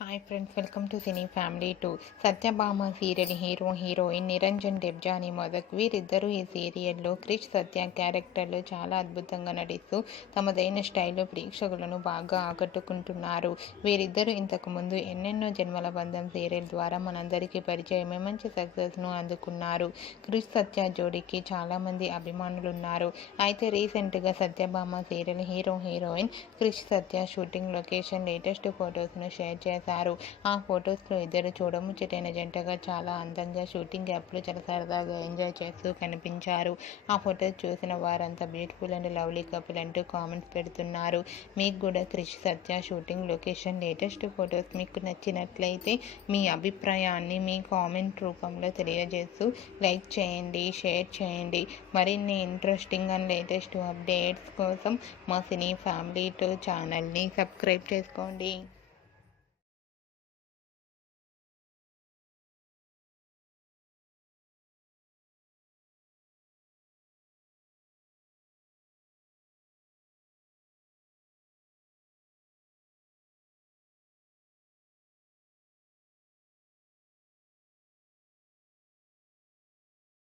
Hi friends, welcome to cine family 2. Satyabhama serial heroine Niranjan Debjani Modak వీరిద్దరూ ఈ సీరియల్లో క్రిష్ సత్య క్యారెక్టర్లో చాలా అద్భుతంగా నటిస్తూ తమదైన స్టైల్లో ప్రేక్షకులను బాగా ఆకట్టుకుంటున్నారు. వీరిద్దరూ ఇంతకుముందు ఎన్నెన్నో జన్మల బంధం సీరియల్ ద్వారా మనందరికీ పరిచయమై మంచి సక్సెస్ను అందుకున్నారు. క్రిష్ సత్య జోడీకి చాలామంది అభిమానులున్నారు. అయితే రీసెంట్గా సత్యభామ సీరియల్ హీరోయిన్ క్రిష్ సత్య షూటింగ్ లొకేషన్ లేటెస్ట్ ఫొటోస్ను షేర్ చేశారు. ఆ ఫొటోస్లో ఇద్దరు చూడముచ్చటైన జంటగా చాలా అందంగా షూటింగ్ యాప్లో చాలా సరదాగా ఎంజాయ్ చేస్తూ కనిపించారు. ఆ ఫొటోస్ చూసిన వారంతా బ్యూటిఫుల్ అండ్ లవ్లీ కపుల్ అంటూ కామెంట్స్ పెడుతున్నారు. మీకు కూడా క్రిష్ సత్య షూటింగ్ లొకేషన్ లేటెస్ట్ ఫొటోస్ మీకు నచ్చినట్లయితే మీ అభిప్రాయాన్ని మీ కామెంట్ రూపంలో తెలియజేస్తూ లైక్ చేయండి, షేర్ చేయండి. మరిన్ని ఇంట్రెస్టింగ్ అండ్ లేటెస్ట్ అప్డేట్స్ కోసం మా సినీ ఫ్యామిలీ 2 ఛానల్ని సబ్స్క్రైబ్ చేసుకోండి.